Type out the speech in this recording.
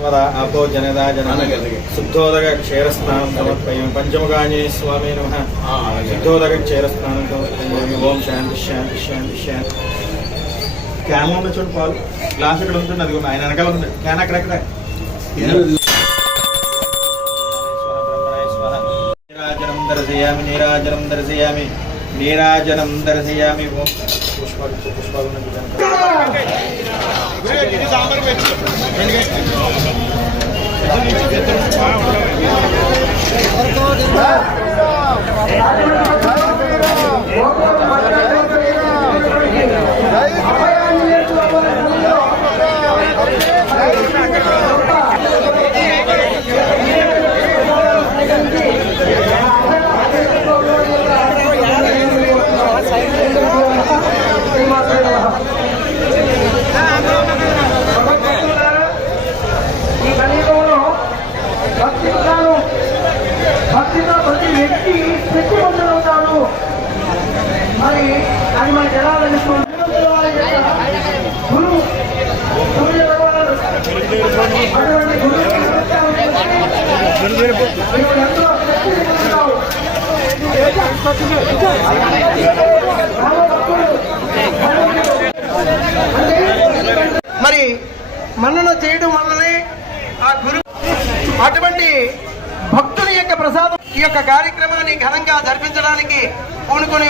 त्वरा आपो जनदा जनन शुद्धोदक क्षीरस्नानं समर्पयामि। पंचमुखाञ्जनेय स्वामी नमः। शुद्धोदक क्षीरस्नानं समर्पयामि। ओम शांति शांति शांति शांति। క్యాన్ లో చూడండి పాలు గ్లాస్ ఇక్కడ ఉంటుంది, అది ఆయన వెనకాల ఉంది క్యాన్ అక్కడెక్కడ. నీరాజనం దర్శయామి నీరాజనం దర్శయామి నీరాజనం దర్శయామి. పుష్పాలు పుష్పాలు భక్తిగా ప్రతి వ్యక్తి శక్తివంతులవుతాడు. మరి అది మనకి ఎలా తెలుస్తుంది? గురువు అటువంటి మరి మన్నన చేయడం వల్లనే ఆ గురువు అటువంటి భక్తుల యొక్క ప్రసాదం ఈ యొక్క కార్యక్రమాన్ని ఘనంగా జరిపించడానికి పూనుకొని